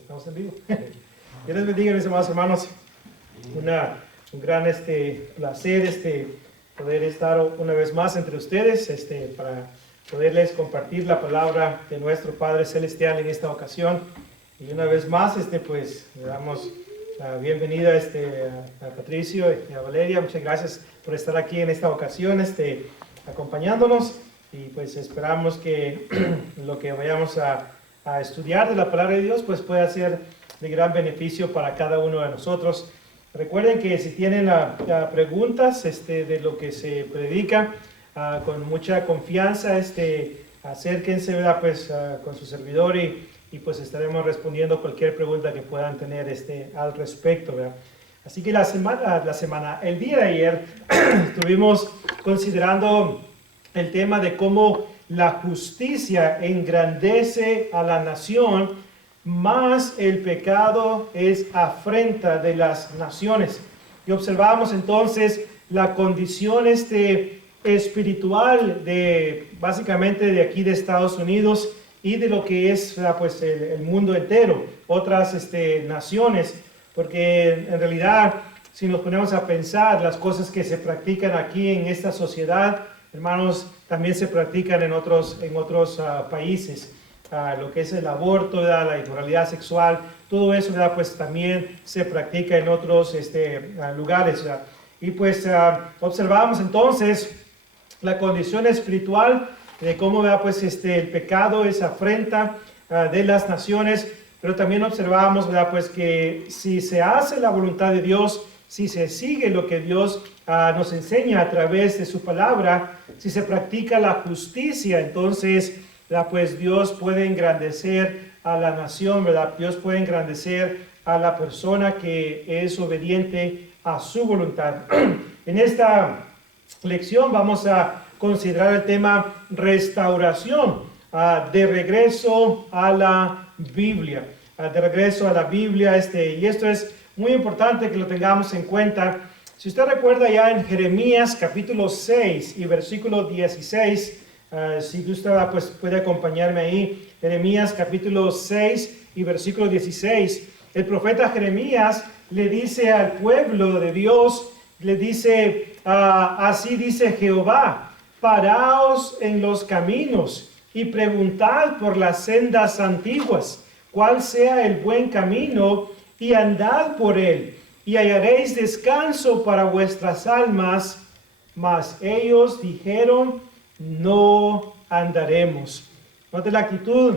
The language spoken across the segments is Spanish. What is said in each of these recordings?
Estamos en vivo. Dios les bendiga, mis amados hermanos. Un gran placer poder estar una vez más entre ustedes para poderles compartir la palabra de nuestro Padre Celestial en esta ocasión. Y una vez más, pues le damos la bienvenida a Patricio y a Valeria. Muchas gracias por estar aquí en esta ocasión, acompañándonos. Y pues esperamos que lo que vayamos a estudiar de la palabra de Dios pues pueda ser de gran beneficio para cada uno de nosotros. Recuerden que si tienen preguntas de lo que se predica, con mucha confianza, acérquense, ¿verdad? Pues con su servidor y pues estaremos respondiendo cualquier pregunta que puedan tener al respecto, ¿verdad? Así que el día de ayer estuvimos considerando el tema de cómo la justicia engrandece a la nación, más el pecado es afrenta de las naciones. Y observamos entonces la condición espiritual básicamente de aquí de Estados Unidos y de lo que es pues el mundo entero, otras naciones, porque en realidad si nos ponemos a pensar las cosas que se practican aquí en esta sociedad, hermanos, también se practican en otros países. Lo que es el aborto, ¿verdad? La inmoralidad sexual, todo eso, ¿verdad? Pues también se practica en otros lugares, ¿verdad? Y pues observamos entonces la condición espiritual de cómo, ¿verdad? Pues el pecado es afrenta de las naciones, pero también observamos, ¿verdad? Pues que si se hace la voluntad de Dios, si se sigue lo que Dios nos enseña a través de su palabra, si se practica la justicia, entonces, ¿verdad? Pues Dios puede engrandecer a la nación, ¿verdad? Dios puede engrandecer a la persona que es obediente a su voluntad. En esta lección vamos a considerar el tema restauración, de regreso a la Biblia, de regreso a la Biblia, y esto es muy importante que lo tengamos en cuenta. Si usted recuerda ya en Jeremías capítulo 6 y versículo 16, si usted pues puede acompañarme ahí, Jeremías capítulo 6 y versículo 16, el profeta Jeremías le dice al pueblo de Dios, le dice, así dice Jehová, paraos en los caminos y preguntad por las sendas antiguas, cuál sea el buen camino, y andad por él, y hallaréis descanso para vuestras almas. Mas ellos dijeron, no andaremos. Note la actitud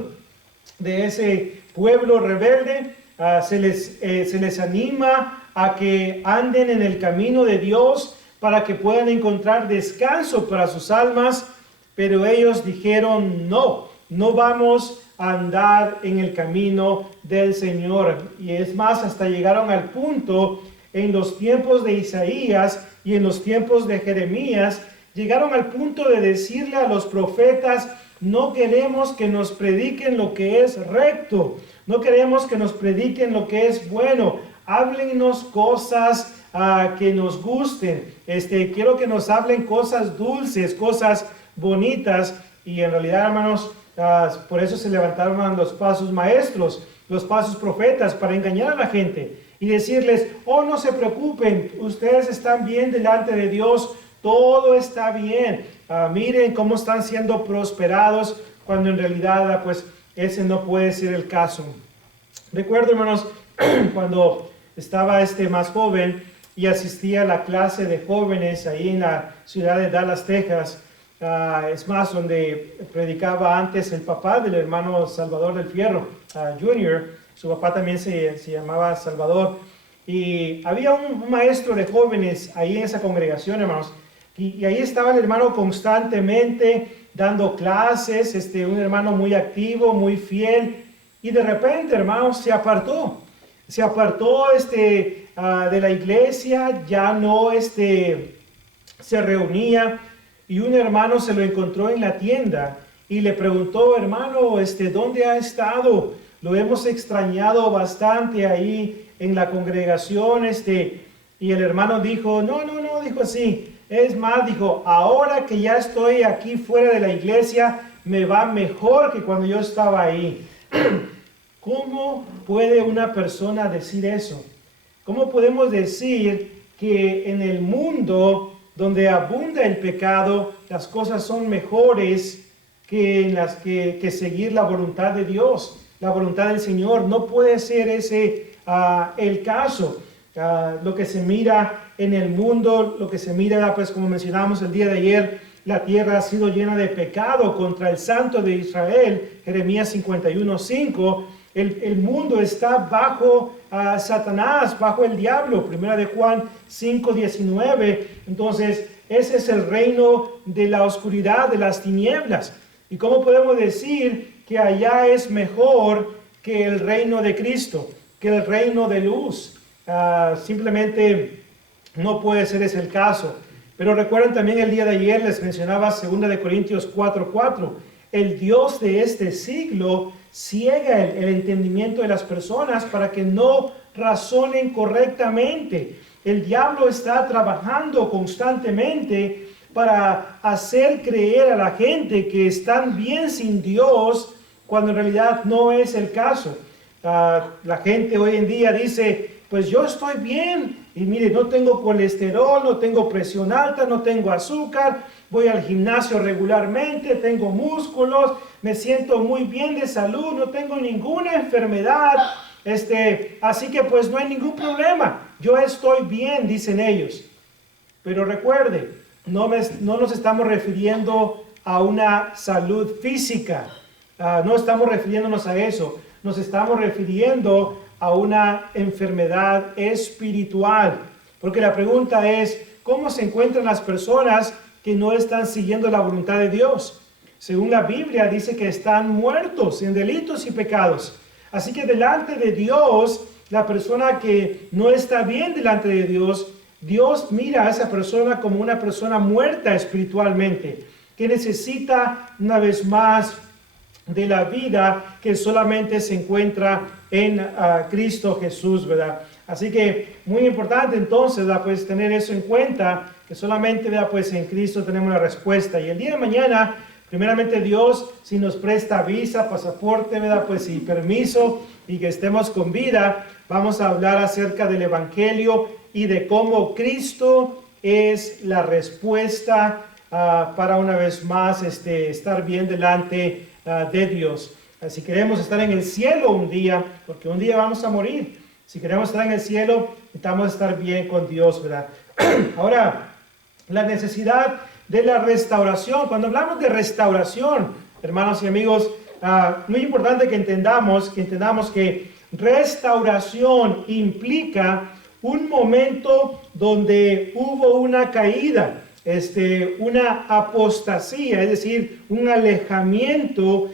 de ese pueblo rebelde. Se les anima a que anden en el camino de Dios para que puedan encontrar descanso para sus almas, pero ellos dijeron, no vamos a andar en el camino del Señor. Y es más, hasta llegaron al punto en los tiempos de Isaías y en los tiempos de Jeremías, llegaron al punto de decirle a los profetas, no queremos que nos prediquen lo que es recto, no queremos que nos prediquen lo que es bueno, háblennos cosas que nos gusten, quiero que nos hablen cosas dulces, cosas bonitas. Y en realidad, hermanos, por eso se levantaron los falsos maestros, los falsos profetas, para engañar a la gente y decirles, no se preocupen, ustedes están bien delante de Dios, todo está bien, miren cómo están siendo prosperados, cuando en realidad pues ese no puede ser el caso. Recuerdo, hermanos, cuando estaba más joven y asistía a la clase de jóvenes ahí en la ciudad de Dallas, Texas. Es más, donde predicaba antes el papá del hermano Salvador del Fierro, Junior. Su papá también se llamaba Salvador. Y había un maestro de jóvenes ahí en esa congregación, hermanos. Y ahí estaba el hermano constantemente dando clases, un hermano muy activo, muy fiel. Y de repente, hermanos, se apartó de la iglesia, ya no se reunía. Y un hermano se lo encontró en la tienda y le preguntó, hermano, ¿dónde ha estado? Lo hemos extrañado bastante ahí en la congregación, Y el hermano dijo, no, dijo así. Es más, dijo, ahora que ya estoy aquí fuera de la iglesia, me va mejor que cuando yo estaba ahí. ¿Cómo puede una persona decir eso? ¿Cómo podemos decir que en el mundo donde abunda el pecado, las cosas son mejores que en las que seguir la voluntad de Dios, la voluntad del Señor? No puede ser ese el caso. Lo que se mira en el mundo, lo que se mira, pues como mencionamos el día de ayer, la tierra ha sido llena de pecado contra el Santo de Israel, Jeremías 51:5. El mundo está bajo Satanás, bajo el diablo, primera de Juan 5:19. Entonces, ese es el reino de la oscuridad, de las tinieblas. ¿Y cómo podemos decir que allá es mejor que el reino de Cristo, que el reino de luz? Simplemente no puede ser ese el caso. Pero recuerden también el día de ayer les mencionaba 2 de Corintios 4:4. El Dios de este siglo ciega el entendimiento de las personas para que no razonen correctamente. El diablo está trabajando constantemente para hacer creer a la gente que están bien sin Dios, cuando en realidad no es el caso. La gente hoy en día dice, pues yo estoy bien, y mire, no tengo colesterol, no tengo presión alta, no tengo azúcar, voy al gimnasio regularmente, tengo músculos, me siento muy bien de salud, no tengo ninguna enfermedad, así que pues no hay ningún problema, yo estoy bien, dicen ellos. Pero recuerde, no nos estamos refiriendo a una salud física, no estamos refiriéndonos a eso, nos estamos refiriendo a una enfermedad espiritual. Porque la pregunta es, ¿cómo se encuentran las personas que no están siguiendo la voluntad de Dios? Según la Biblia dice que están muertos en delitos y pecados. Así que delante de Dios, la persona que no está bien delante de Dios, Dios mira a esa persona como una persona muerta espiritualmente, que necesita una vez más de la vida que solamente se encuentra en Cristo Jesús, ¿verdad? Así que muy importante entonces, ¿verdad? Pues tener eso en cuenta, que solamente, ¿verdad? Pues en Cristo tenemos la respuesta. Y el día de mañana, primeramente Dios, si nos presta visa, pasaporte, ¿verdad? Pues y permiso, y que estemos con vida, vamos a hablar acerca del Evangelio y de cómo Cristo es la respuesta para una vez más estar bien delante de Dios. Si queremos estar en el cielo un día, porque un día vamos a morir, si queremos estar en el cielo, necesitamos estar bien con Dios, ¿verdad? Ahora, la necesidad de la restauración. Cuando hablamos de restauración, hermanos y amigos, muy importante que entendamos que restauración implica un momento donde hubo una caída, una apostasía, es decir, un alejamiento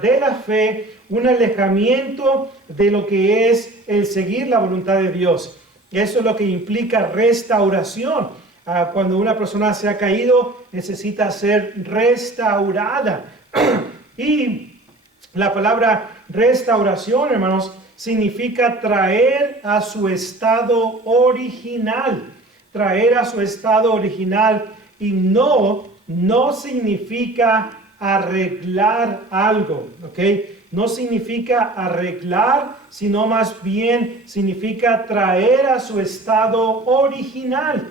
de la fe, un alejamiento de lo que es el seguir la voluntad de Dios. Eso es lo que implica restauración. Cuando una persona se ha caído, necesita ser restaurada. Y la palabra restauración, hermanos, significa traer a su estado original. Traer a su estado original, y no significa arreglar algo, ¿ok? No significa arreglar, sino más bien significa traer a su estado original,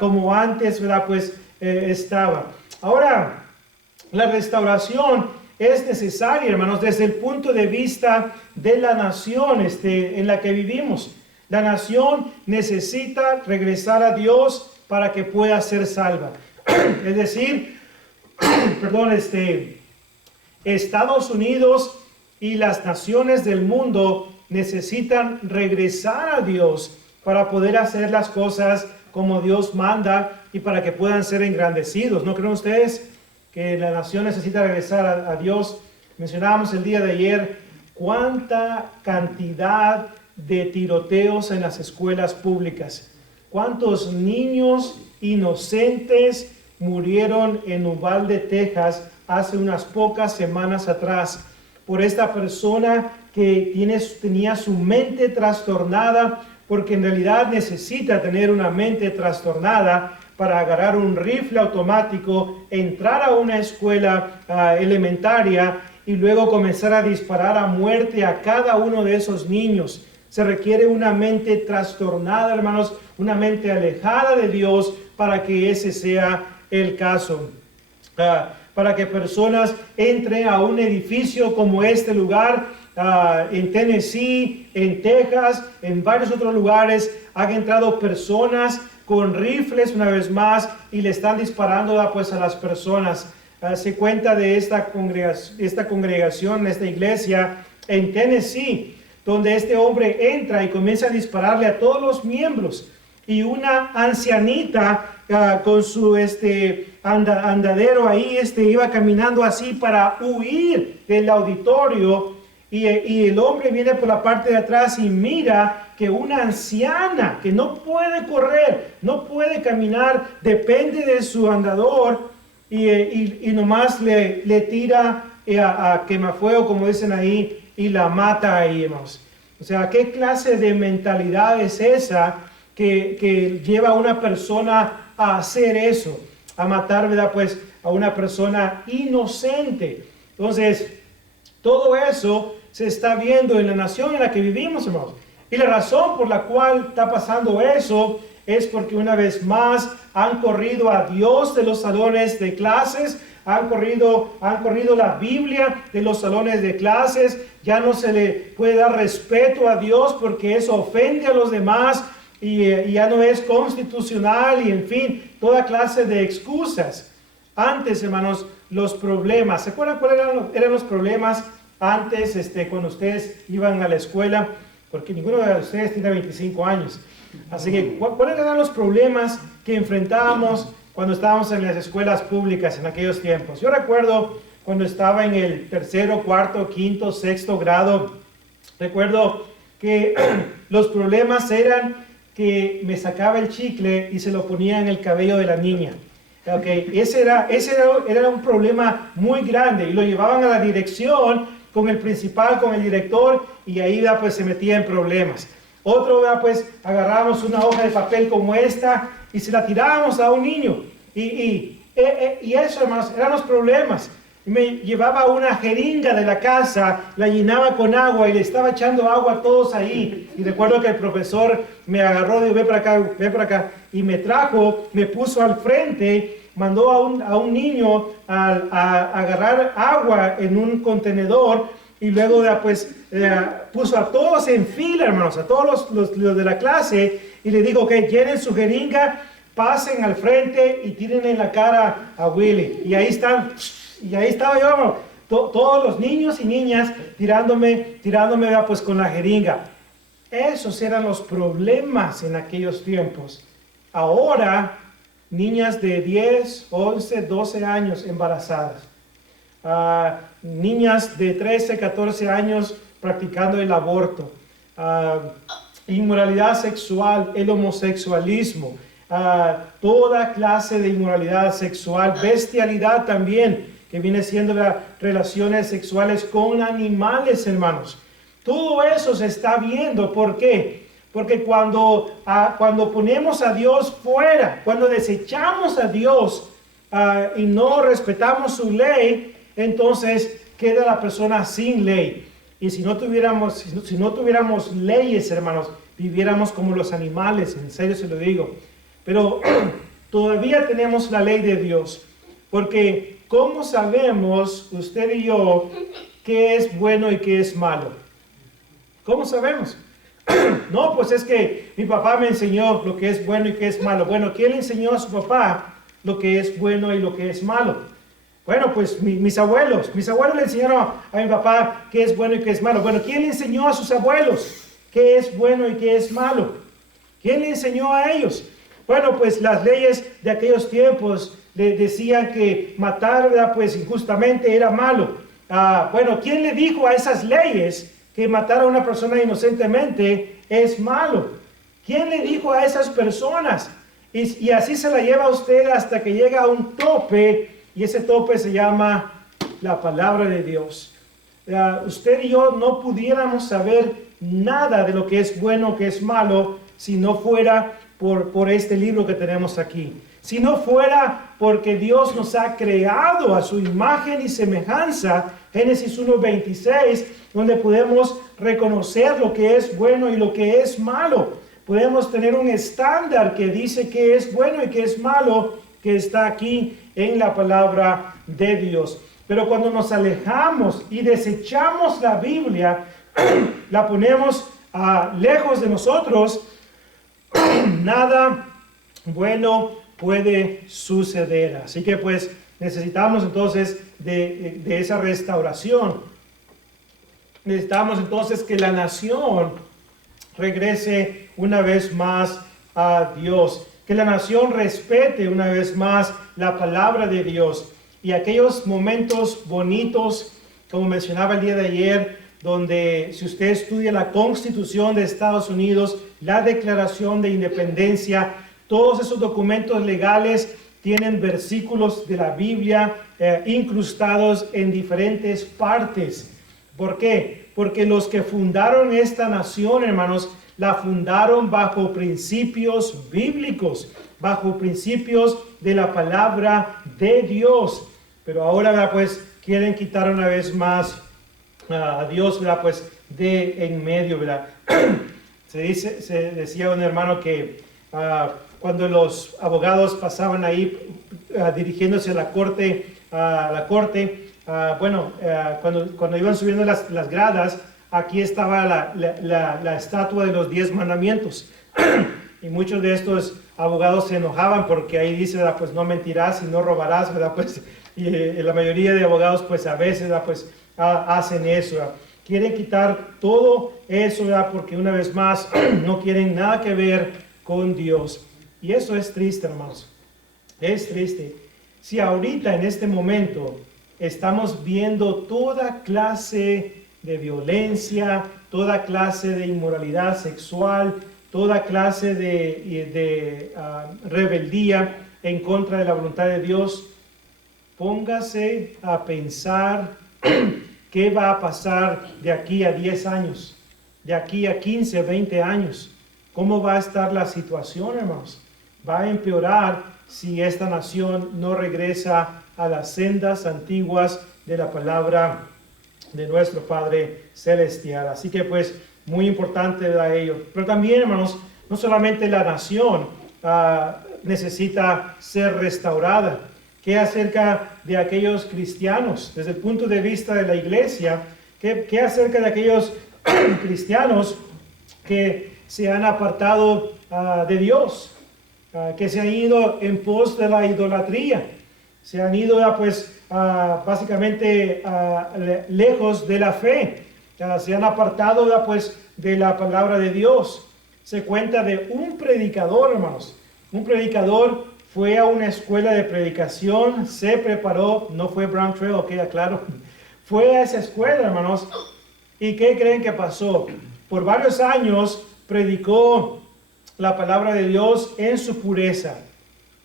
como antes, ¿verdad? Pues estaba. Ahora, la restauración es necesaria, hermanos, desde el punto de vista de la nación en la que vivimos. La nación necesita regresar a Dios para que pueda ser salva. Es decir, Estados Unidos y las naciones del mundo necesitan regresar a Dios para poder hacer las cosas como Dios manda y para que puedan ser engrandecidos. ¿No creen ustedes que la nación necesita regresar a Dios? Mencionábamos el día de ayer cuánta cantidad de tiroteos en las escuelas públicas. ¿Cuántos niños inocentes murieron en Uvalde, Texas, hace unas pocas semanas atrás por esta persona que tenía su mente trastornada, porque en realidad necesita tener una mente trastornada para agarrar un rifle automático, entrar a una escuela elementaria y luego comenzar a disparar a muerte a cada uno de esos niños. Se requiere una mente trastornada, hermanos, una mente alejada de Dios para que ese sea el caso. Para que personas entren a un edificio como este lugar, en Tennessee, en Texas, en varios otros lugares, han entrado personas con rifles una vez más y le están disparando pues a las personas. Se cuenta de esta congregación, esta iglesia en Tennessee, donde este hombre entra y comienza a dispararle a todos los miembros, y una ancianita con su andadero ahí iba caminando así para huir del auditorio, y el hombre viene por la parte de atrás y mira que una anciana que no puede correr, no puede caminar, depende de su andador, y nomás le tira a quemafuego, como dicen ahí, y la mata ahí, hermanos. O sea, ¿qué clase de mentalidad es esa que lleva a una persona a hacer eso? A matar, ¿verdad? Pues a una persona inocente. Entonces, todo eso se está viendo en la nación en la que vivimos, hermanos. Y la razón por la cual está pasando eso es porque una vez más han corrido a Dios de los salones de clases, han corrido la Biblia de los salones de clases. Ya no se le puede dar respeto a Dios porque eso ofende a los demás, y ya no es constitucional, y en fin, toda clase de excusas. Antes, hermanos, los problemas, ¿se acuerdan cuáles eran los problemas antes, cuando ustedes iban a la escuela? Porque ninguno de ustedes tiene 25 años. Así que, ¿cuáles eran los problemas que enfrentábamos cuando estábamos en las escuelas públicas en aquellos tiempos? Yo recuerdo cuando estaba en el tercero, cuarto, quinto, sexto grado, recuerdo que los problemas eran que me sacaba el chicle y se lo ponía en el cabello de la niña. Okay, ese era un problema muy grande, y lo llevaban a la dirección con el principal, con el director, y ahí pues se metía en problemas. Otro, pues agarrábamos una hoja de papel como esta y se la tirábamos a un niño, y eso, hermanos, eran los problemas. Me llevaba una jeringa de la casa, la llenaba con agua y le estaba echando agua a todos ahí. Y recuerdo que el profesor me agarró y dijo, ven para acá, y me trajo, me puso al frente, mandó a un niño a agarrar agua en un contenedor, y luego pues puso a todos en fila, hermanos, a todos los de la clase, y le dijo, ok, llenen su jeringa, pasen al frente y tiren en la cara a Willy. Y ahí estaba yo, hermano, todos los niños y niñas tirándome pues con la jeringa. Esos eran los problemas en aquellos tiempos. Ahora, niñas de 10, 11, 12 años embarazadas. Niñas de 13, 14 años practicando el aborto. Inmoralidad sexual, el homosexualismo. Toda clase de inmoralidad sexual, bestialidad también, que viene siendo las relaciones sexuales con animales, hermanos. Todo eso se está viendo. ¿Por qué? Porque cuando ponemos a Dios fuera, cuando desechamos a Dios y no respetamos su ley, entonces queda la persona sin ley. Y si no tuviéramos leyes, hermanos, viviéramos como los animales, en serio se lo digo. Pero todavía tenemos la ley de Dios, porque ¿cómo sabemos, usted y yo, qué es bueno y qué es malo? ¿Cómo sabemos? No, pues es que mi papá me enseñó lo que es bueno y qué es malo. Bueno, ¿quién le enseñó a su papá lo que es bueno y lo que es malo? Bueno, pues mis abuelos le enseñaron a mi papá qué es bueno y qué es malo. Bueno, ¿quién le enseñó a sus abuelos qué es bueno y qué es malo? ¿Quién le enseñó a ellos? Bueno, pues las leyes de aquellos tiempos le decían que matar, ¿verdad?, pues injustamente era malo. Bueno, ¿quién le dijo a esas leyes que matar a una persona inocentemente es malo? ¿Quién le dijo a esas personas? Y así se la lleva usted hasta que llega a un tope, y ese tope se llama la palabra de Dios. Usted y yo no pudiéramos saber nada de lo que es bueno o que es malo si no fuera por este libro que tenemos aquí. si no fuera porque Dios nos ha creado a su imagen y semejanza, Génesis 1:26, donde podemos reconocer lo que es bueno y lo que es malo. Podemos tener un estándar que dice que es bueno y que es malo, que está aquí en la palabra de Dios. Pero cuando nos alejamos y desechamos la Biblia, la ponemos lejos de nosotros, nada bueno puede suceder. Así que pues necesitamos entonces de esa restauración. Necesitamos entonces que la nación regrese una vez más a Dios, que la nación respete una vez más la palabra de Dios, y aquellos momentos bonitos, como mencionaba el día de ayer, donde si usted estudia la Constitución de Estados Unidos, la Declaración de Independencia, todos esos documentos legales tienen versículos de la Biblia incrustados en diferentes partes. ¿Por qué? Porque los que fundaron esta nación, hermanos, la fundaron bajo principios bíblicos, bajo principios de la palabra de Dios. Pero ahora, pues, quieren quitar una vez más a Dios, ¿verdad? Pues, de en medio, ¿verdad? Se decía un hermano que cuando los abogados pasaban ahí dirigiéndose a la corte, cuando iban subiendo las gradas, aquí estaba la estatua de los 10 mandamientos. Y muchos de estos abogados se enojaban porque ahí dice, ¿verdad? Pues no mentirás y no robarás, ¿verdad? Pues, y la mayoría de abogados pues a veces, ¿verdad? Pues hacen eso, ¿verdad? Quieren quitar todo eso, ¿verdad? Porque una vez más no quieren nada que ver con Dios. Y eso es triste, hermanos. Es triste. Si ahorita en este momento estamos viendo toda clase de violencia, toda clase de inmoralidad sexual, toda clase de rebeldía en contra de la voluntad de Dios, póngase a pensar qué va a pasar de aquí a 10 años, de aquí a 15, 20 años. ¿Cómo va a estar la situación, hermanos? Va a empeorar si esta nación no regresa a las sendas antiguas de la palabra de nuestro Padre Celestial. Así que pues muy importante de ello. Pero también, hermanos, no solamente la nación necesita ser restaurada. ¿Qué acerca de aquellos cristianos? Desde el punto de vista de la iglesia, ¿qué acerca de aquellos cristianos que se han apartado de Dios? Que se han ido en pos de la idolatría, se han ido básicamente lejos de la fe, se han apartado pues de la palabra de Dios. Se cuenta de un predicador, hermanos. Un predicador fue a una escuela de predicación, se preparó, no fue Brown Trail, queda claro, fue a esa escuela, hermanos. ¿Y qué creen que pasó? Por varios años predicó la palabra de Dios en su pureza,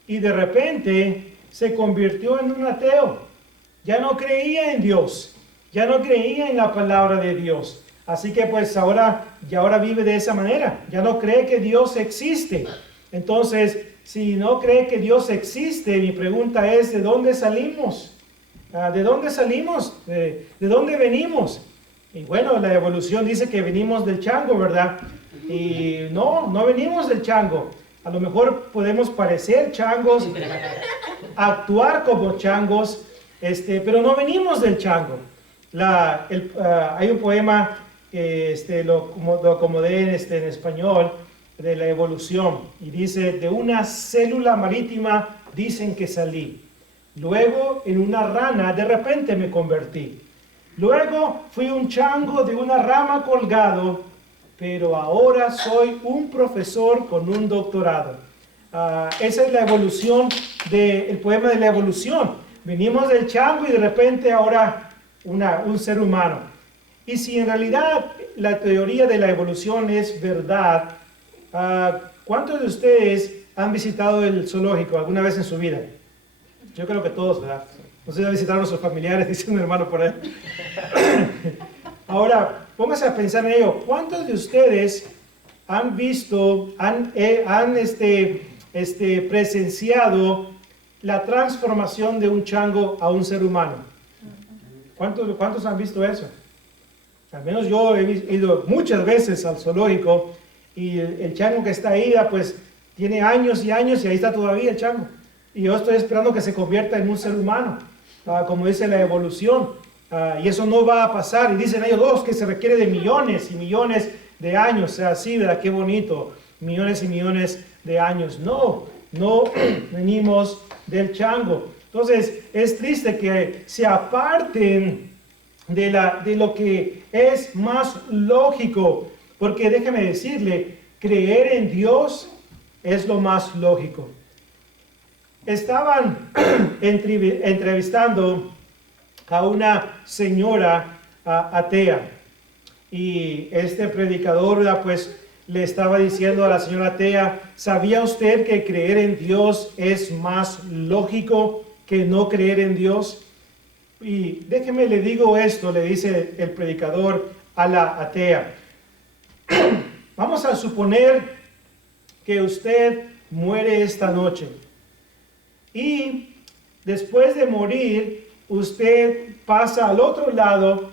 y de repente se convirtió en un ateo. Ya no creía en Dios, ya no creía en la palabra de Dios. Así que pues ahora vive de esa manera, ya no cree que Dios existe. Entonces, si no cree que Dios existe, mi pregunta es, ¿de dónde salimos? ¿De dónde salimos? ¿De dónde venimos? Y bueno, la evolución dice que venimos del chango, ¿verdad? Y no venimos del chango. A lo mejor podemos parecer changos, actuar como changos, pero no venimos del chango. Hay un poema que lo acomodé en español, de la evolución, y dice: de una célula marítima dicen que salí, luego en una rana de repente me convertí, luego fui un chango de una rama colgado, pero ahora soy un profesor con un doctorado. Esa es la evolución el poema de la evolución. Venimos del chango y de repente ahora un ser humano. Y si en realidad la teoría de la evolución es verdad, ¿cuántos de ustedes han visitado el zoológico alguna vez en su vida? Yo creo que todos, ¿verdad? No sé si visitaron a sus familiares, dice un hermano por ahí. Ahora, póngase a pensar en ello. ¿Cuántos de ustedes han visto, presenciado la transformación de un chango a un ser humano? ¿Cuántos han visto eso? Al menos yo he ido muchas veces al zoológico y el chango que está ahí, pues tiene años y años y ahí está todavía el chango. Y yo estoy esperando que se convierta en un ser humano, como dice la evolución. Y eso no va a pasar. Y dicen ellos que se requiere de millones y millones de años. O sea, sí, ¿verdad? Qué bonito. Millones y millones de años. No venimos del chango. Entonces, es triste que se aparten de lo que es más lógico. Porque déjeme decirle, creer en Dios es lo más lógico. Estaban entrevistando a una señora atea, y este predicador pues le estaba diciendo a la señora atea: ¿sabía usted que creer en Dios es más lógico que no creer en Dios? Y déjeme le digo esto, le dice el predicador a la atea: vamos a suponer que usted muere esta noche y después de morir usted pasa al otro lado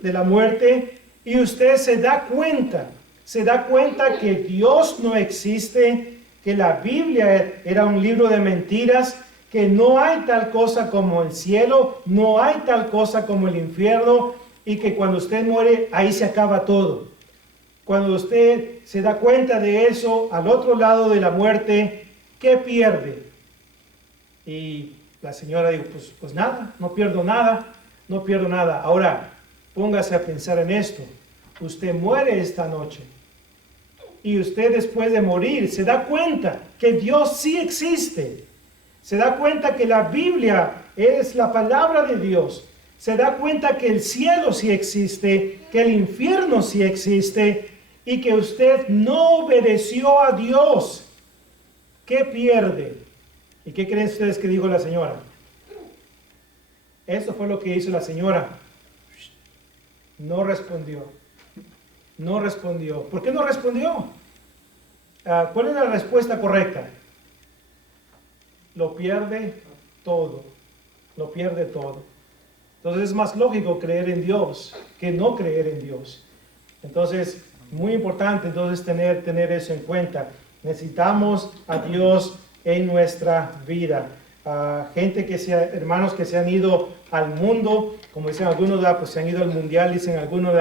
de la muerte y usted se da cuenta que Dios no existe, que la Biblia era un libro de mentiras, que no hay tal cosa como el cielo, no hay tal cosa como el infierno, y que cuando usted muere ahí se acaba todo. Cuando usted se da cuenta de eso, al otro lado de la muerte, ¿qué pierde? Y la señora dijo: pues nada, no pierdo nada. Ahora, póngase a pensar en esto. Usted muere esta noche y usted después de morir se da cuenta que Dios sí existe. Se da cuenta que la Biblia es la palabra de Dios. Se da cuenta que el cielo sí existe, que el infierno sí existe y que usted no obedeció a Dios. ¿Qué pierde? ¿Y qué creen ustedes que dijo la señora? Eso fue lo que hizo la señora. No respondió. ¿Por qué no respondió? ¿Cuál es la respuesta correcta? Lo pierde todo. Entonces es más lógico creer en Dios que no creer en Dios. Entonces, muy importante tener eso en cuenta. Necesitamos a Dios en nuestra vida. Hermanos que se han ido al mundo, como dicen algunos, pues se han ido al mundial, dicen algunos,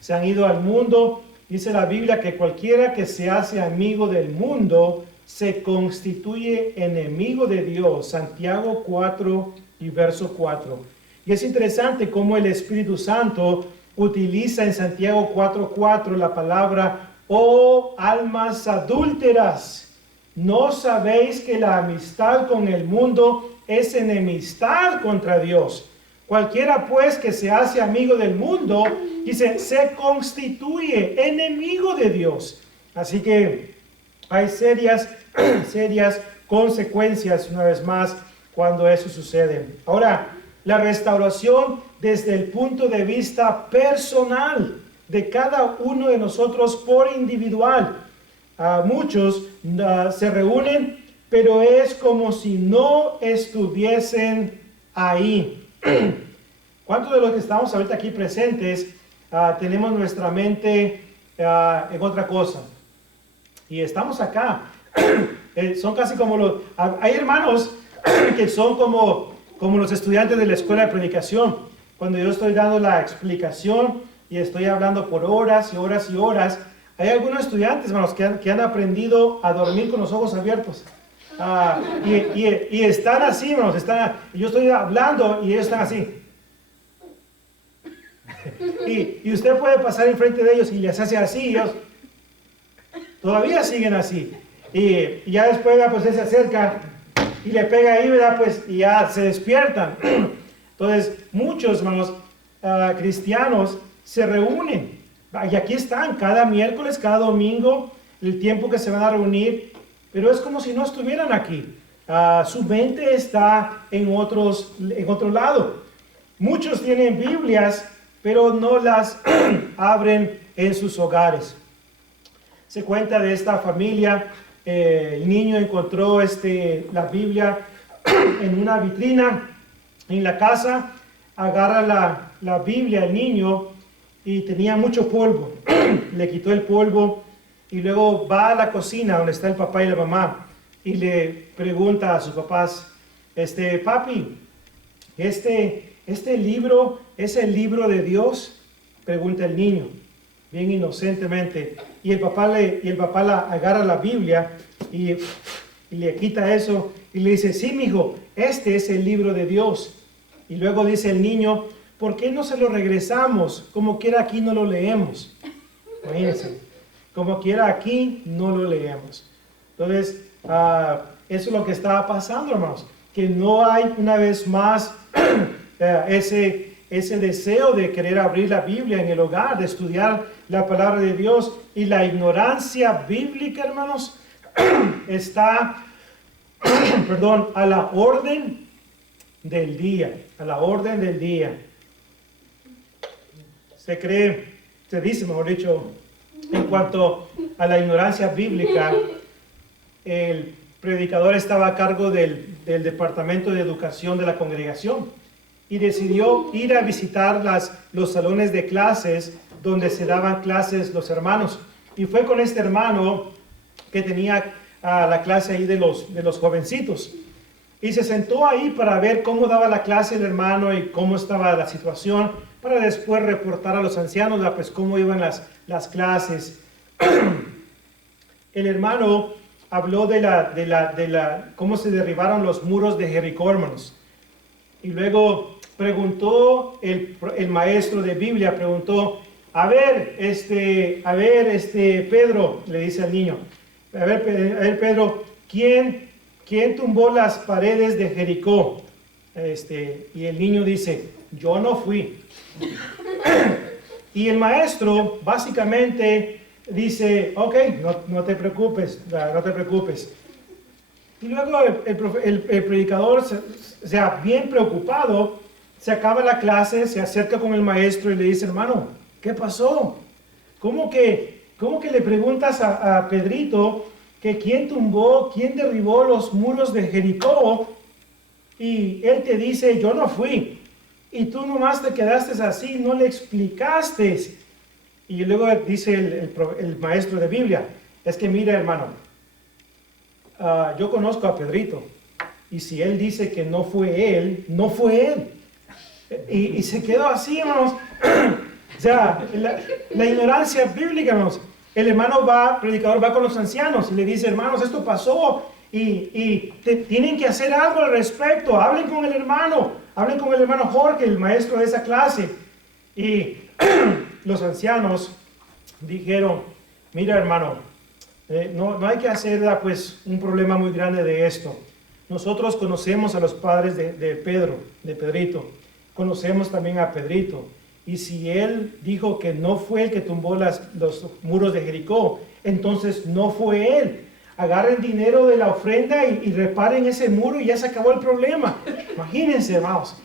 se han ido al mundo. Dice la Biblia que cualquiera que se hace amigo del mundo se constituye enemigo de Dios. Santiago 4 y verso 4. Y es interesante cómo el Espíritu Santo utiliza en Santiago 4:4 la palabra: oh almas adúlteras, ¿no sabéis que la amistad con el mundo es enemistad contra Dios? Cualquiera pues que se hace amigo del mundo, dice, se constituye enemigo de Dios. Así que hay serias consecuencias, una vez más, cuando eso sucede. Ahora, la restauración desde el punto de vista personal de cada uno de nosotros por individual. Muchos se reúnen, pero es como si no estuviesen ahí. ¿Cuántos de los que estamos ahorita aquí presentes tenemos nuestra mente en otra cosa? Y estamos acá. Son casi como hay hermanos que son como los estudiantes de la escuela de predicación. Cuando yo estoy dando la explicación y estoy hablando por horas y horas y horas, hay algunos estudiantes, hermanos, que han aprendido a dormir con los ojos abiertos. Y están así, hermanos, yo estoy hablando y ellos están así. Y usted puede pasar enfrente de ellos y les hace así, y ellos todavía siguen así. Y ya después, pues él se acerca y le pega ahí, ¿verdad? Pues, y ya se despiertan. Entonces, muchos, hermanos, cristianos se reúnen. Y aquí están, cada miércoles, cada domingo, el tiempo que se van a reunir, pero es como si no estuvieran aquí. Su mente está en otro lado. Muchos tienen Biblias, pero no las abren en sus hogares. Se cuenta de esta familia el niño encontró la Biblia en una vitrina en la casa, agarra la Biblia el niño y tenía mucho polvo. Le quitó el polvo y luego va a la cocina donde está el papá y la mamá y le pregunta a sus papás, papi, ¿este libro es el libro de Dios? Pregunta el niño, bien inocentemente. Y el papá la agarra la Biblia y le quita eso y le dice, sí, mijo, este es el libro de Dios. Y luego dice el niño, ¿por qué no se lo regresamos? Como quiera aquí no lo leemos. Imagínense, como quiera aquí no lo leemos. Entonces, eso es lo que estaba pasando, hermanos. Que no hay una vez más ese deseo de querer abrir la Biblia en el hogar, de estudiar la palabra de Dios. Y la ignorancia bíblica, hermanos, está, a la orden del día, a la orden del día. Se dice, mejor dicho, en cuanto a la ignorancia bíblica, el predicador estaba a cargo del departamento de educación de la congregación y decidió ir a visitar los salones de clases donde se daban clases los hermanos. Y fue con este hermano que tenía la clase ahí de los jovencitos. Y se sentó ahí para ver cómo daba la clase el hermano y cómo estaba la situación, para después reportar a los ancianos pues cómo iban las clases. El hermano habló de cómo se derribaron los muros de Jericó, hermanos. Y luego preguntó el maestro de Biblia, preguntó, a ver, Pedro, le dice al niño, a ver, Pedro, ¿quién tumbó las paredes de Jericó? Y el niño dice, yo no fui. Y el maestro básicamente dice, ok, no te preocupes, no te preocupes. Y luego el predicador, bien preocupado, se acaba la clase, se acerca con el maestro y le dice, hermano, ¿qué pasó? ¿Cómo que le preguntas a Pedrito que quién derribó los muros de Jericó? Y él te dice, yo no fui. Y tú nomás te quedaste así, no le explicaste. Y luego dice el maestro de Biblia, es que mira, hermano, yo conozco a Pedrito. Y si él dice que no fue él, no fue él. Y se quedó así, hermanos. O sea, la ignorancia bíblica, hermanos. El predicador va con los ancianos y le dice, hermanos, esto pasó y tienen que hacer algo al respecto. Hablen con el hermano Jorge, el maestro de esa clase. Y los ancianos dijeron, mira, hermano, no hay que hacer pues un problema muy grande de esto. Nosotros conocemos a los padres de Pedrito. Conocemos también a Pedrito. Y si él dijo que no fue el que tumbó los muros de Jericó, entonces no fue él. Agarren dinero de la ofrenda y reparen ese muro y ya se acabó el problema. Imagínense, hermanos,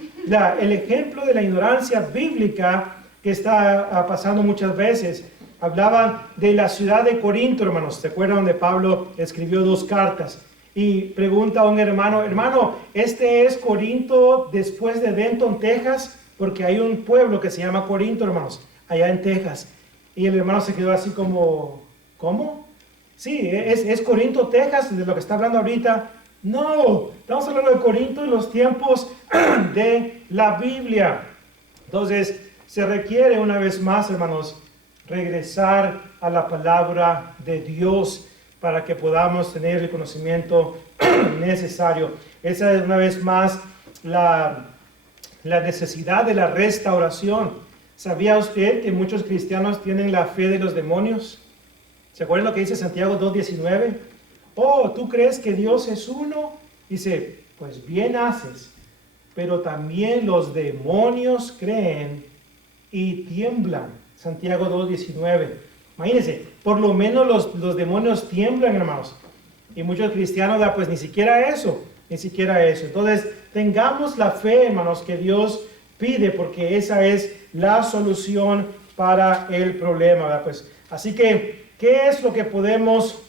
el ejemplo de la ignorancia bíblica que está pasando muchas veces. Hablaban de la ciudad de Corinto, hermanos. ¿Se acuerdan donde Pablo escribió 2 cartas? Y pregunta a un hermano, ¿este es Corinto después de Denton, Texas? Porque hay un pueblo que se llama Corinto, hermanos, allá en Texas. Y el hermano se quedó así como, ¿cómo? Sí, es Corinto, Texas, de lo que está hablando ahorita. No, estamos hablando de Corinto en los tiempos de la Biblia. Entonces, se requiere una vez más, hermanos, regresar a la palabra de Dios para que podamos tener el conocimiento necesario. Esa es una vez más la necesidad de la restauración. ¿Sabía usted que muchos cristianos tienen la fe de los demonios? ¿Se acuerdan lo que dice Santiago 2:19? Oh, ¿tú crees que Dios es uno? Dice, pues bien haces, pero también los demonios creen y tiemblan. Santiago 2:19. Imagínense, por lo menos los demonios tiemblan, hermanos. Y muchos cristianos, pues ni siquiera eso. Entonces, tengamos la fe, hermanos, que Dios pide, porque esa es la solución para el problema, ¿verdad? Pues, así que, ¿qué es lo que podemos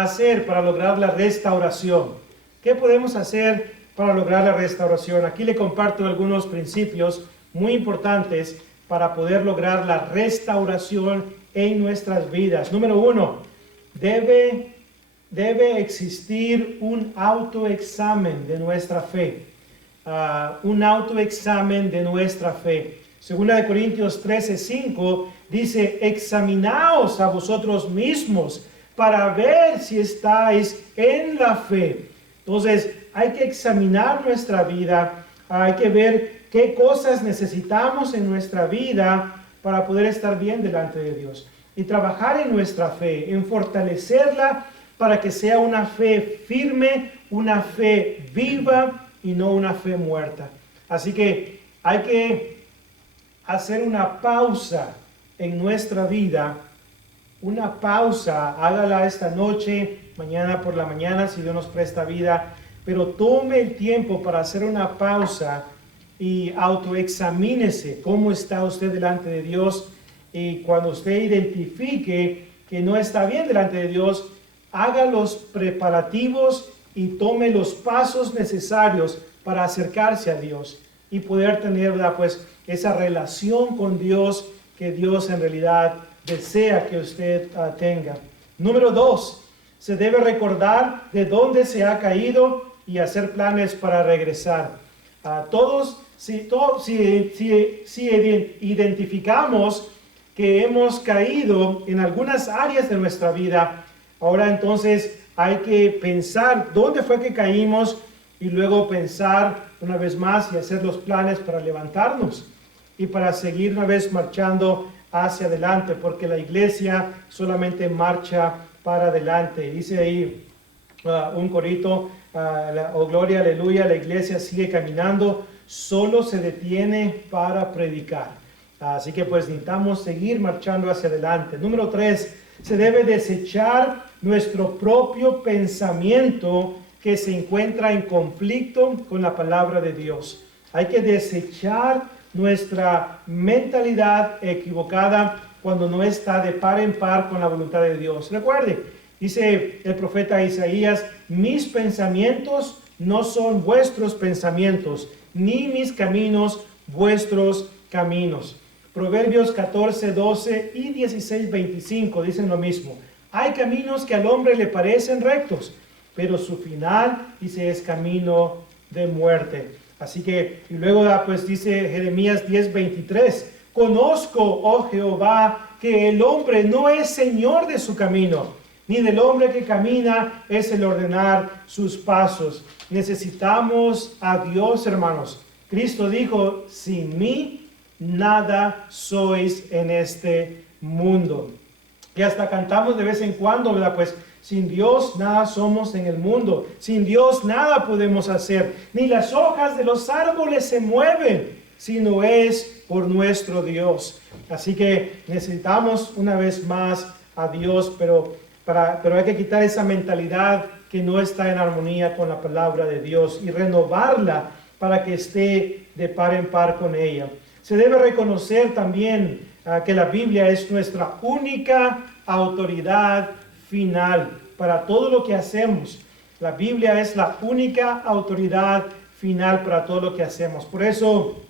hacer para lograr la restauración? ¿Qué podemos hacer para lograr la restauración? Aquí le comparto algunos principios muy importantes para poder lograr la restauración en nuestras vidas. Número 1, debe existir un autoexamen de nuestra fe. Un autoexamen de nuestra fe. Segunda de Corintios 13:5 dice: examinaos a vosotros mismos para ver si estáis en la fe. Entonces hay que examinar nuestra vida, hay que ver qué cosas necesitamos en nuestra vida para poder estar bien delante de Dios y trabajar en nuestra fe, en fortalecerla para que sea una fe firme, una fe viva y no una fe muerta. Así que hay que hacer una pausa en nuestra vida, una pausa, hágala esta noche, mañana por la mañana si Dios nos presta vida, pero tome el tiempo para hacer una pausa y autoexamínese cómo está usted delante de Dios, y cuando usted identifique que no está bien delante de Dios, haga los preparativos y tome los pasos necesarios para acercarse a Dios y poder tener, ¿verdad?, pues esa relación con Dios que Dios en realidad desea que usted tenga. Número 2, se debe recordar de dónde se ha caído y hacer planes para regresar. Si identificamos que hemos caído en algunas áreas de nuestra vida, ahora entonces hay que pensar dónde fue que caímos y luego pensar una vez más y hacer los planes para levantarnos y para seguir una vez marchando hacia adelante, porque la iglesia solamente marcha para adelante. Dice ahí un corito, oh gloria, aleluya, la iglesia sigue caminando, solo se detiene para predicar. Así que pues necesitamos seguir marchando hacia adelante. Número 3, se debe desechar nuestro propio pensamiento que se encuentra en conflicto con la palabra de Dios. Hay que desechar nuestra mentalidad equivocada cuando no está de par en par con la voluntad de Dios. Recuerde, dice el profeta Isaías: mis pensamientos no son vuestros pensamientos, ni mis caminos vuestros caminos. Proverbios 14:12 y 16:25 dicen lo mismo. Hay caminos que al hombre le parecen rectos, pero su final, dice, es camino de muerte. Así que, y luego pues dice Jeremías 10:23, conozco, oh Jehová, que el hombre no es señor de su camino, ni del hombre que camina es el ordenar sus pasos. Necesitamos a Dios, hermanos. Cristo dijo: sin mí nada sois en este mundo. Y hasta cantamos de vez en cuando, ¿verdad? Pues sin Dios nada somos en el mundo. Sin Dios nada podemos hacer. Ni las hojas de los árboles se mueven, sino es por nuestro Dios. Así que necesitamos una vez más a Dios, pero hay que quitar esa mentalidad que no está en armonía con la palabra de Dios y renovarla para que esté de par en par con ella. Se debe reconocer también que la Biblia es nuestra única autoridad final para todo lo que hacemos. La Biblia es la única autoridad final para todo lo que hacemos. Por eso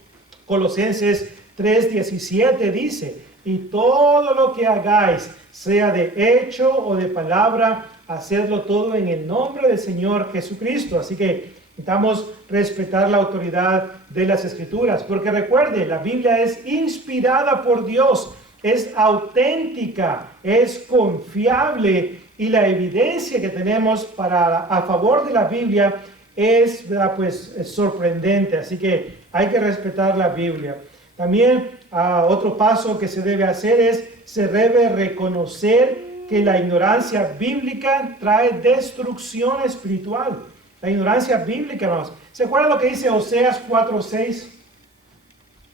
Colosenses 3:17 dice: y todo lo que hagáis, sea de hecho o de palabra, hacedlo todo en el nombre del Señor Jesucristo. Así que necesitamos respetar la autoridad de las Escrituras, porque recuerde, la Biblia es inspirada por Dios, es auténtica, es confiable, y la evidencia que tenemos a favor de la Biblia es, pues, es sorprendente. Así que hay que respetar la Biblia. También otro paso que se debe hacer se debe reconocer que la ignorancia bíblica trae destrucción espiritual. La ignorancia bíblica, hermanos. ¿Se acuerdan lo que dice Oseas 4:6?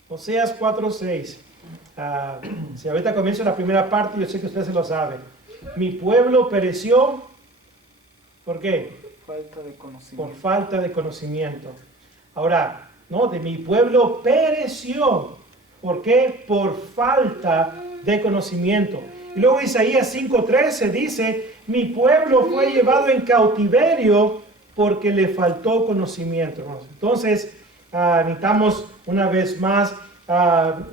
Oseas 4:6. Si ahorita comienzo la primera parte, yo sé que usted se lo sabe. Mi pueblo pereció, ¿por qué? Falta de conocimiento. Por falta de conocimiento. Ahora, de mi pueblo pereció. ¿Por qué? Por falta de conocimiento. Y luego Isaías 5:13 dice, mi pueblo fue llevado en cautiverio porque le faltó conocimiento, hermanos. Entonces, necesitamos una vez más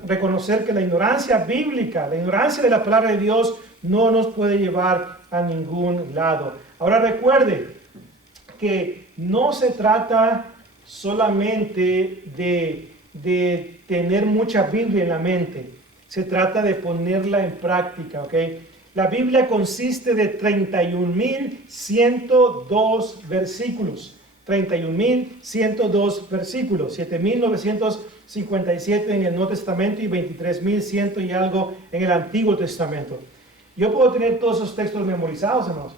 reconocer que la ignorancia bíblica, la ignorancia de la palabra de Dios no nos puede llevar a ningún lado. Ahora recuerde que no se trata solamente de tener mucha Biblia en la mente, se trata de ponerla en práctica, ¿ok? La Biblia consiste de 31.102 versículos, 31.102 versículos, 7.957 en el Nuevo Testamento y 23.100 y algo en el Antiguo Testamento. Yo puedo tener todos esos textos memorizados, hermanos,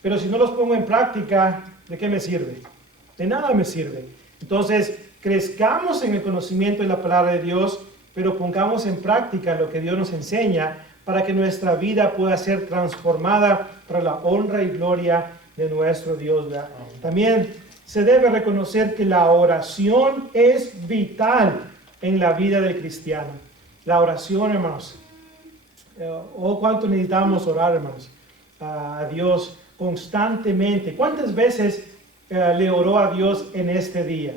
pero si no los pongo en práctica, ¿de qué me sirve? De nada me sirve. Entonces, crezcamos en el conocimiento de la palabra de Dios, pero pongamos en práctica lo que Dios nos enseña para que nuestra vida pueda ser transformada para la honra y gloria de nuestro Dios, ¿verdad? También se debe reconocer que la oración es vital en la vida del cristiano. La oración, hermanos. ¿Cuánto necesitamos orar, hermanos? A Dios constantemente. ¿Cuántas veces le oró a Dios en este día?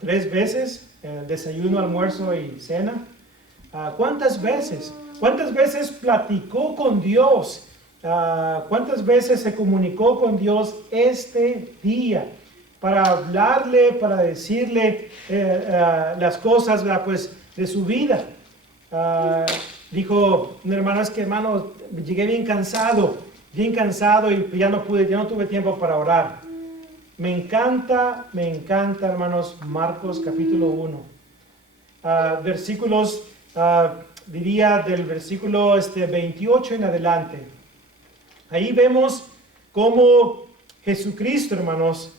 3 veces, desayuno, almuerzo y cena. ¿Cuántas veces? ¿Cuántas veces platicó con Dios? ¿Cuántas veces se comunicó con Dios este día? Para hablarle, para decirle las cosas, pues, de su vida. Dijo un hermano, es que hermano, llegué bien cansado y ya no tuve tiempo para orar. Me encanta, hermanos, Marcos capítulo 1. Versículos, diría del versículo 28 en adelante. Ahí vemos cómo Jesucristo, hermanos,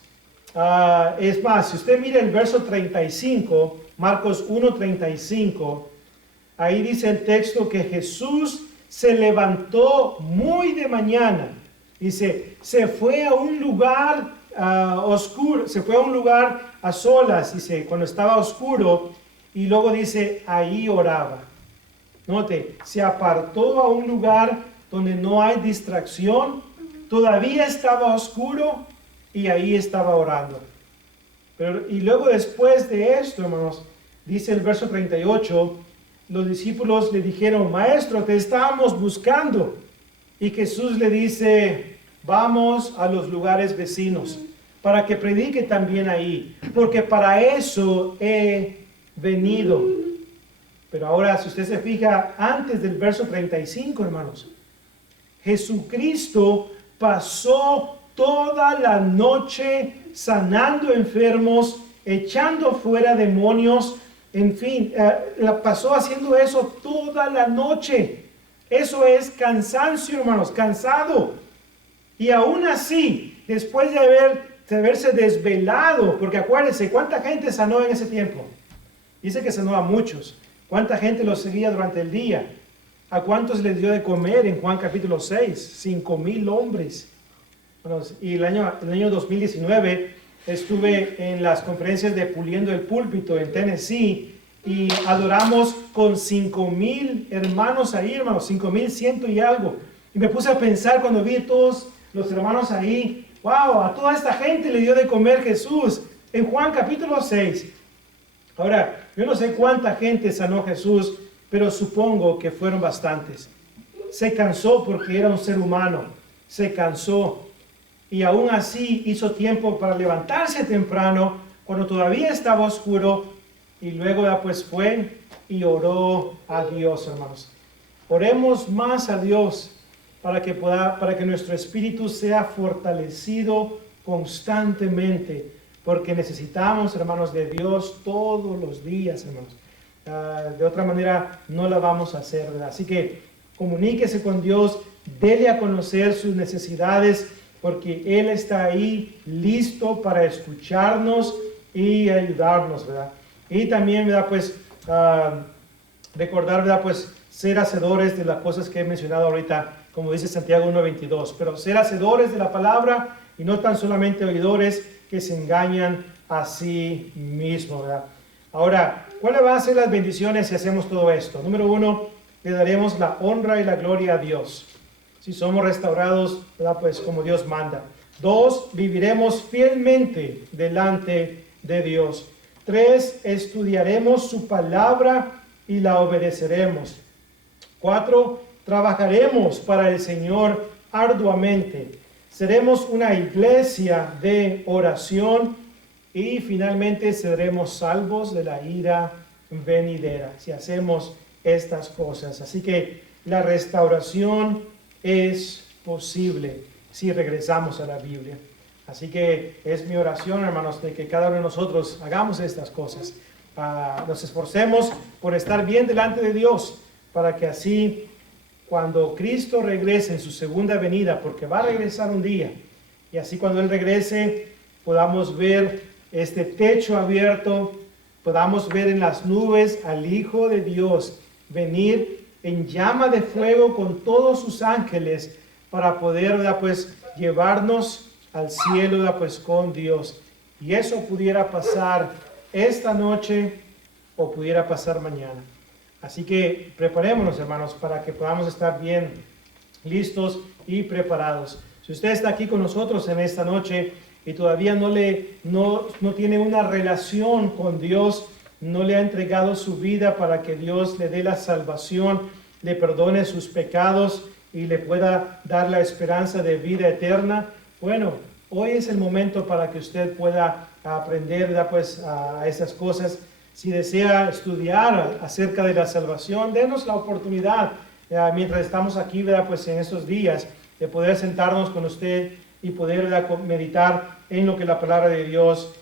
es más, si usted mira el verso 35, Marcos 1:35, ahí dice el texto que Jesús se levantó muy de mañana. Dice, se fue a un lugar oscuro, se fue a un lugar a solas, dice, cuando estaba oscuro, y luego dice, ahí oraba. Note, se apartó a un lugar donde no hay distracción, todavía estaba oscuro y ahí estaba orando. Y luego después de esto, hermanos, dice el verso 38, los discípulos le dijeron, maestro, te estábamos buscando. Y Jesús le dice, vamos a los lugares vecinos para que predique también ahí, porque para eso he venido. Pero ahora, si usted se fija, antes del verso 35, hermanos, Jesucristo pasó toda la noche sanando enfermos, echando fuera demonios, en fin, la pasó haciendo eso toda la noche. Eso es cansancio, hermanos, cansado. Y aún así, después de haberse desvelado, porque acuérdense, ¿cuánta gente sanó en ese tiempo? Dice que sanó a muchos. ¿Cuánta gente los seguía durante el día? ¿A cuántos les dio de comer en Juan capítulo 6? 5,000 hombres. Bueno, y el año 2019 estuve en las conferencias de Puliendo el Púlpito en Tennessee y adoramos con 5,000 hermanos ahí, hermanos, 5,100 y algo. Y me puse a pensar cuando vi a todos los hermanos ahí, wow, a toda esta gente le dio de comer Jesús en Juan capítulo 6. Ahora, yo no sé cuánta gente sanó Jesús, pero supongo que fueron bastantes. Se cansó porque era un ser humano, se cansó. Y aún así hizo tiempo para levantarse temprano, cuando todavía estaba oscuro, y luego pues fue y oró a Dios, hermanos. Oremos más a Dios para que nuestro espíritu sea fortalecido constantemente, porque necesitamos, hermanos, de Dios todos los días, hermanos. De otra manera no la vamos a hacer, ¿verdad? Así que comuníquese con Dios, dele a conocer sus necesidades, porque Él está ahí listo para escucharnos y ayudarnos, ¿verdad? Y también, ¿verdad? Pues recordar, ¿verdad? Pues ser hacedores de las cosas que he mencionado ahorita, como dice Santiago 1:22, pero ser hacedores de la palabra y no tan solamente oidores que se engañan a sí mismos, ¿verdad? Ahora, ¿cuáles van a ser las bendiciones si hacemos todo esto? Número 1, le daremos la honra y la gloria a Dios. Si somos restaurados, ¿verdad? Pues como Dios manda. 2, viviremos fielmente delante de Dios. 3, estudiaremos su palabra y la obedeceremos. 4, trabajaremos para el Señor arduamente. Seremos una iglesia de oración y finalmente seremos salvos de la ira venidera si hacemos estas cosas. Así que la restauración es posible si regresamos a la Biblia. Así que es mi oración, hermanos, de que cada uno de nosotros hagamos estas cosas. Nos esforcemos por estar bien delante de Dios, para que así, cuando Cristo regrese en su segunda venida, porque va a regresar un día, y así cuando Él regrese, podamos ver este techo abierto, podamos ver en las nubes al Hijo de Dios venir en llama de fuego con todos sus ángeles para poder, ¿verdad? Pues llevarnos al cielo, ¿verdad? Pues con Dios. Y eso pudiera pasar esta noche o pudiera pasar mañana. Así que preparémonos, hermanos, para que podamos estar bien listos y preparados. Si usted está aquí con nosotros en esta noche y todavía no tiene una relación con Dios, no le ha entregado su vida para que Dios le dé la salvación, le perdone sus pecados y le pueda dar la esperanza de vida eterna, bueno, hoy es el momento para que usted pueda aprender, ¿verdad? Pues a esas cosas. Si desea estudiar acerca de la salvación, denos la oportunidad, mientras estamos aquí, ¿verdad? Pues en estos días, de poder sentarnos con usted y poder, ¿verdad? Meditar en lo que la palabra de Dios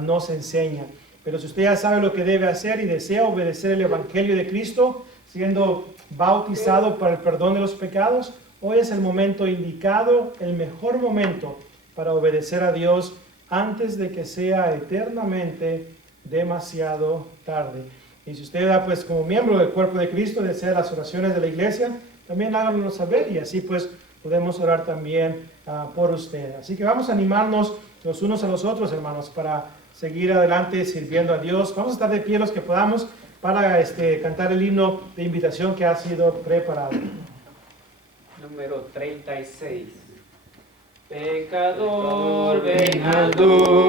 nos enseña. Pero si usted ya sabe lo que debe hacer y desea obedecer el Evangelio de Cristo, siendo bautizado para el perdón de los pecados, hoy es el momento indicado, el mejor momento para obedecer a Dios antes de que sea eternamente demasiado tarde. Y si usted, pues como miembro del cuerpo de Cristo, desea las oraciones de la iglesia, también háganoslo saber y así pues podemos orar también por usted. Así que vamos a animarnos los unos a los otros, hermanos, para seguir adelante sirviendo a Dios. Vamos a estar de pie los que podamos para cantar el himno de invitación que ha sido preparado. Número 36. Pecador, vengador.